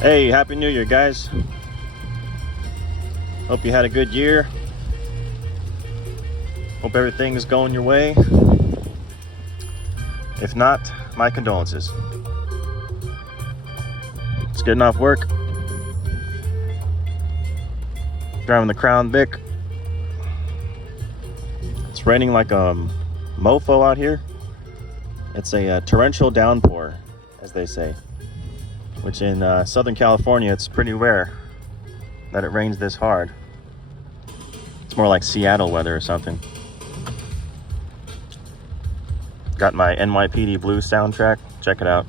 Hey, Happy New Year, guys. Hope you had a good year. Hope everything is going your way. If not, my condolences. Just getting off work. Driving the Crown Vic. It's raining like a mofo out here. It's a torrential downpour, as they say. Which in Southern California, it's pretty rare that it rains this hard. It's more like Seattle weather or something. Got my NYPD Blue soundtrack. Check it out.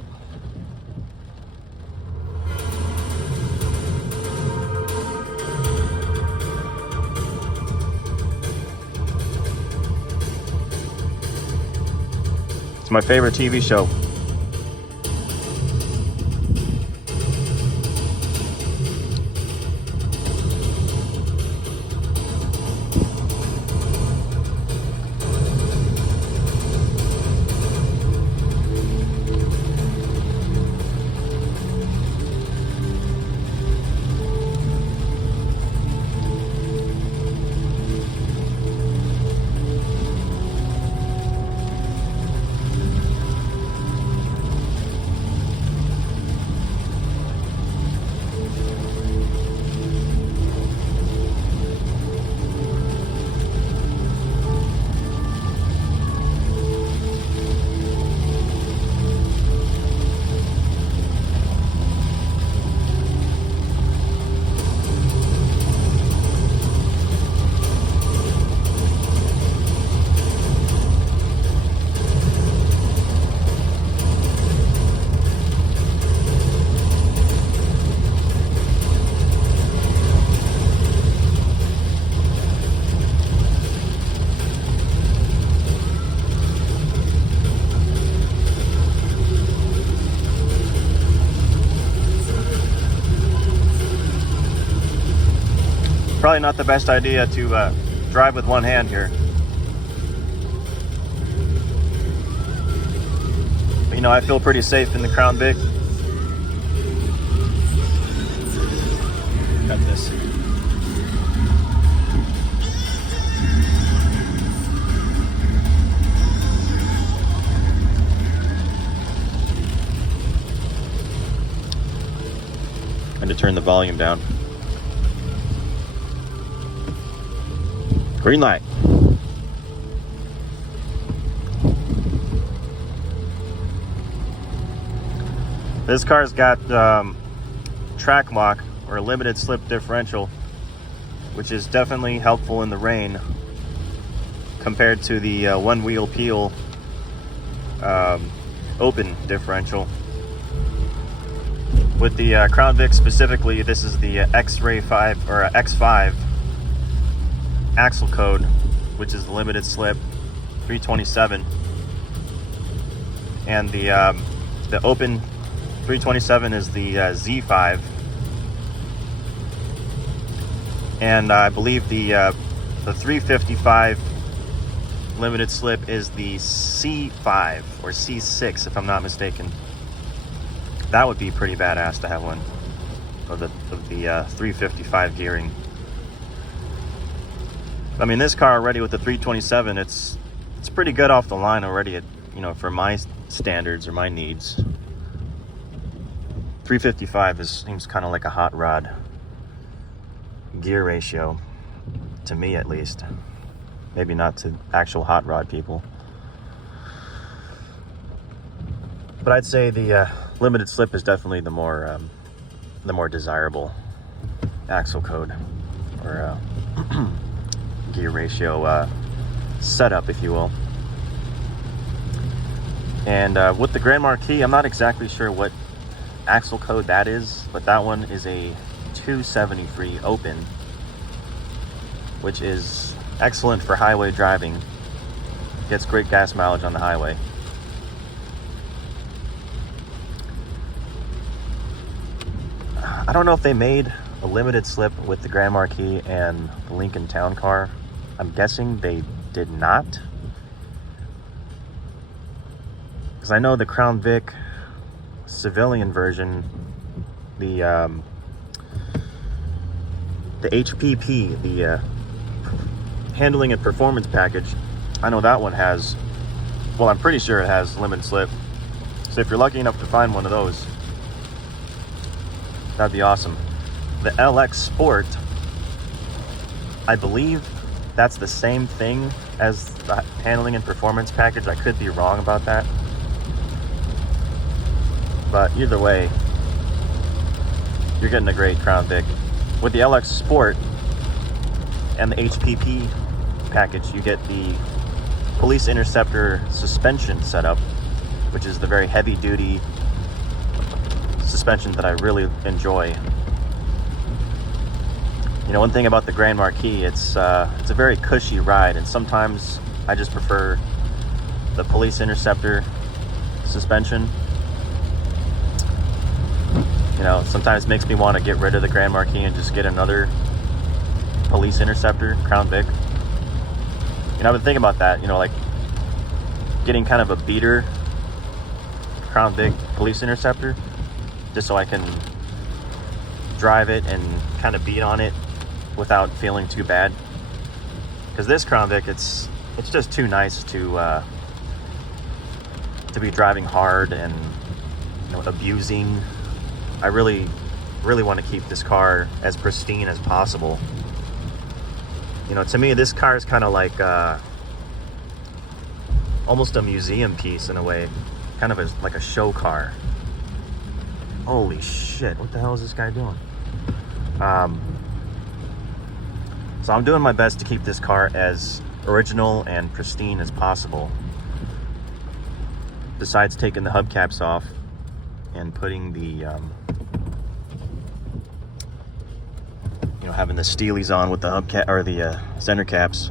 It's my favorite TV show. Probably not the best idea to drive with one hand here. But, you know, I feel pretty safe in the Crown Vic. Got this. And to turn the volume down. Green light. This car's got track lock or a limited slip differential, which is definitely helpful in the rain compared to the one wheel peel open differential. With the Crown Vic specifically, this is the X-Ray 5 or X5 axle code, which is the limited slip 327, and the open 327 is the Z5, and I believe the 355 limited slip is the C5 or C6, if I'm not mistaken. That would be pretty badass to have one of the 355 gearing. I mean, this car already with the 327, it's pretty good off the line already, you know, for my standards or my needs. 355 seems kind of like a hot rod gear ratio, to me at least. Maybe not to actual hot rod people. But I'd say the limited slip is definitely the more desirable axle code or gear ratio setup, if you will. And with the Grand Marquis, I'm not exactly sure what axle code that is, but that one is a 273 open, which is excellent for highway driving. Gets great gas mileage on the highway. I don't know if they made a limited slip with the Grand Marquis and the Lincoln Town Car. I'm guessing they did not. Because I know the Crown Vic civilian version the HPP, the handling and performance package. I know that one has, well, I'm pretty sure it has limited slip. So if you're lucky enough to find one of those, that'd be awesome. The LX Sport, I believe that's the same thing as the handling and performance package. I could be wrong about that. But either way, you're getting a great Crown Vic. With the LX Sport and the HPP package, you get the Police Interceptor suspension setup, which is the very heavy duty suspension that I really enjoy. You know, one thing about the Grand Marquis, it's a very cushy ride, and sometimes I just prefer the Police Interceptor suspension. You know, sometimes it makes me want to get rid of the Grand Marquis and just get another Police Interceptor, Crown Vic. You know, I've been thinking about that, you know, like getting kind of a beater Crown Vic Police Interceptor, just so I can drive it and kind of beat on it without feeling too bad. Because this Crown Vic, it's just too nice to be driving hard and, you know, abusing. I really want to keep this car as pristine as possible. You know, to me, this car is kind of like almost a museum piece in a way, kind of like a show car. Holy shit, what the hell is this guy doing? So I'm doing my best to keep this car as original and pristine as possible. Besides taking the hubcaps off and putting the, you know, having the Steelies on with the hubcap or the center caps.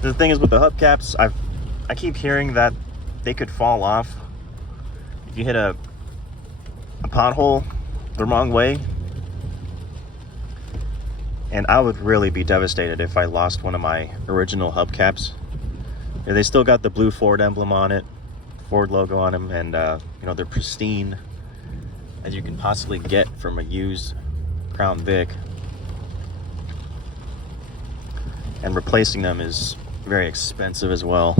The thing is with the hubcaps, I keep hearing that they could fall off if you hit a pothole the wrong way, and I would really be devastated if I lost one of my original hubcaps. Yeah, they still got the blue Ford emblem on it, Ford logo on them, and you know, they're pristine as you can possibly get from a used Crown Vic. And replacing them is very expensive as well.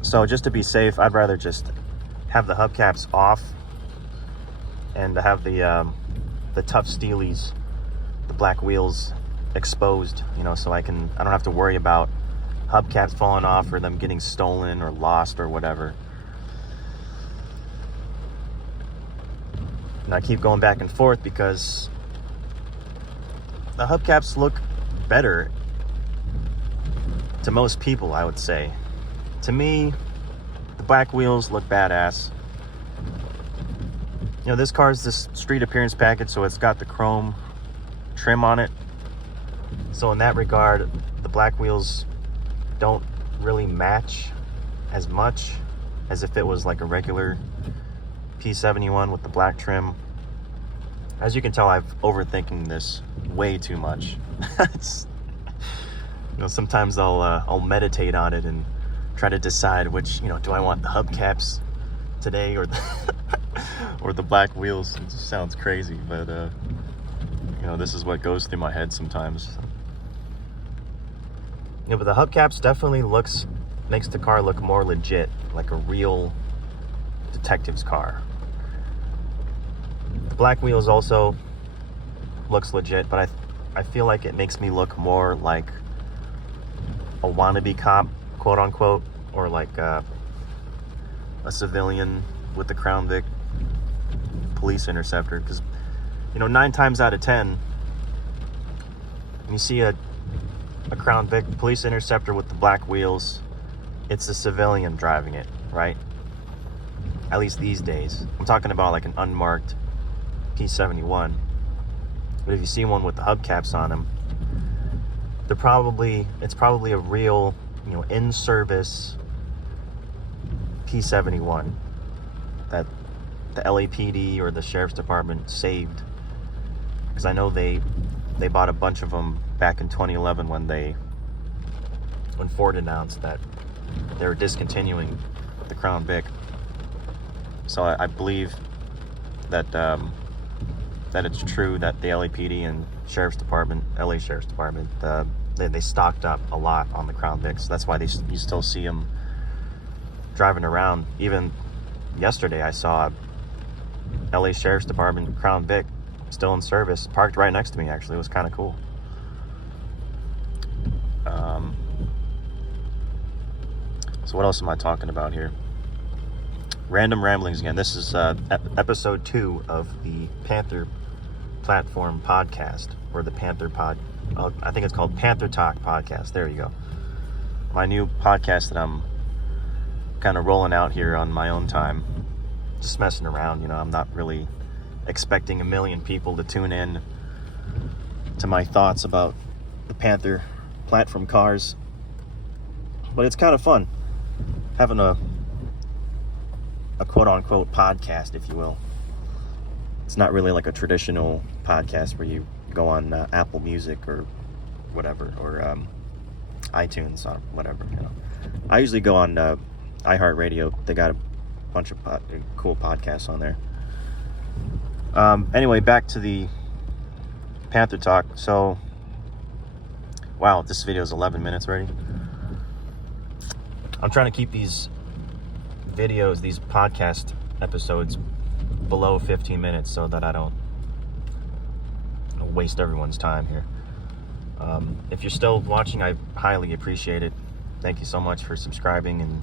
So just to be safe, I'd rather just have the hubcaps off and to have the tough Steelies, the black wheels exposed, you know, so I don't have to worry about hubcaps falling off or them getting stolen or lost or whatever. And I keep going back and forth because the hubcaps look better to most people, I would say. To me, the black wheels look badass. You know, this car's this street appearance package, so it's got the chrome trim on it. So in that regard, the black wheels don't really match as much as if it was like a regular P71 with the black trim. As you can tell, I'm overthinking this way too much. You know, sometimes I'll meditate on it and try to decide which, you know, do I want the hubcaps today or the or the black wheels. It just sounds crazy, but you know, this is what goes through my head sometimes. Yeah, but the hubcaps definitely makes the car look more legit, like a real detective's car. The black wheels also looks legit, but I feel like it makes me look more like a wannabe cop, quote unquote, or like a civilian with the Crown Vic Police Interceptor. Because, you know, 9 times out of 10, when you see a Crown Vic Police Interceptor with the black wheels, it's a civilian driving it, right? At least these days. I'm talking about like an unmarked P71. But if you see one with the hubcaps on them, it's probably a real, you know, in-service P71 that the LAPD or the Sheriff's Department saved, because I know they bought a bunch of them back in 2011 when Ford announced that they were discontinuing the Crown Vic. So I believe that that it's true that the LAPD and Sheriff's Department, LA Sheriff's Department, they stocked up a lot on the Crown Vic. So that's why you still see them driving around. Even yesterday, I saw LA Sheriff's Department Crown Vic still in service, parked right next to me. Actually, it was kind of cool. So what else am I talking about here? Random ramblings again. This is episode 2 of the Panther platform podcast, or the Panther I think it's called Panther Talk podcast. There you go. My new podcast that I'm kind of rolling out here on my own time, just messing around. I'm not really expecting 1 million people to tune in to my thoughts about the Panther platform cars, but it's kind of fun having a quote-unquote podcast, if you will. It's not really like a traditional podcast where you go on Apple Music or whatever, or iTunes or whatever. I usually go on iHeartRadio. They got a bunch of cool podcasts on there. Anyway, back to the Panther Talk. So, wow, this video is 11 minutes already. I'm trying to keep these videos, these podcast episodes, below 15 minutes so that I don't waste everyone's time here. If you're still watching, I highly appreciate it. Thank you so much for subscribing and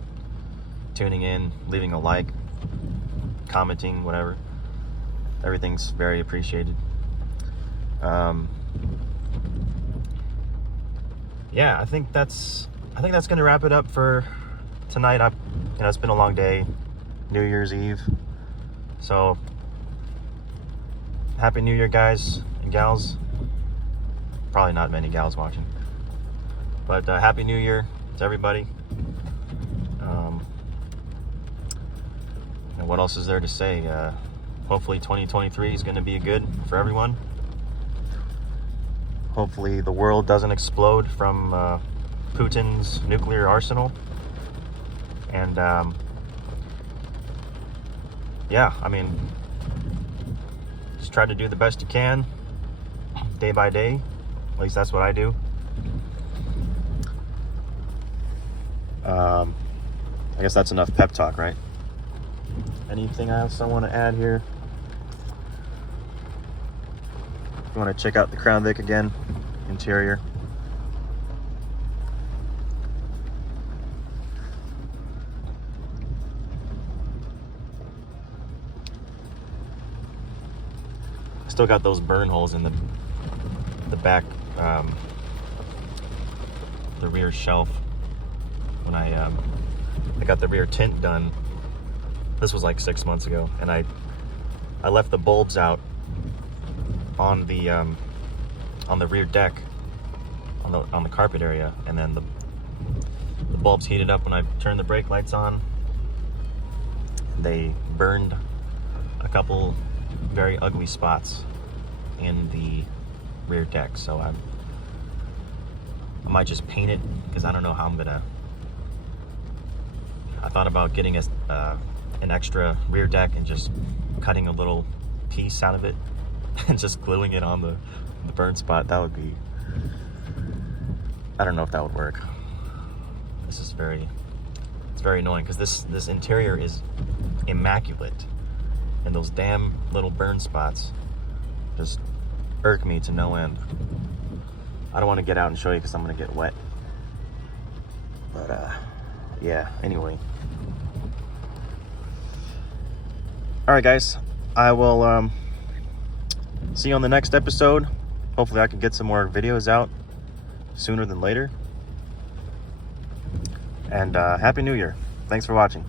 tuning in, leaving a like, commenting, whatever. Everything's very appreciated. Yeah, I think that's gonna wrap it up for tonight. It's been a long day, New Year's Eve. So, Happy New Year, guys and gals. Probably not many gals watching, but Happy New Year to everybody. And what else is there to say? Hopefully 2023 is going to be good for everyone. Hopefully the world doesn't explode from Putin's nuclear arsenal. And yeah, just try to do the best you can, day by day. At least that's what I do. I guess that's enough pep talk, right? Anything else I want to add here? If you want to check out the Crown Vic again, interior. Still got those burn holes in the back, the rear shelf. When I got the rear tint done, this was like 6 months ago, and I left the bulbs out on the rear deck, on the carpet area, and then the bulbs heated up when I turned the brake lights on. They burned a couple very ugly spots in the rear deck, so I might just paint it, because I don't know how I'm gonna. I thought about getting an extra rear deck and just cutting a little piece out of it and just gluing it on the burn spot. That would be, I don't know if that would work. It's very annoying, because this interior is immaculate, and those damn little burn spots just irk me to no end. I don't want to get out and show you because I'm going to get wet. But, yeah, anyway. Alright, guys. I will see you on the next episode. Hopefully I can get some more videos out sooner than later. And Happy New Year. Thanks for watching.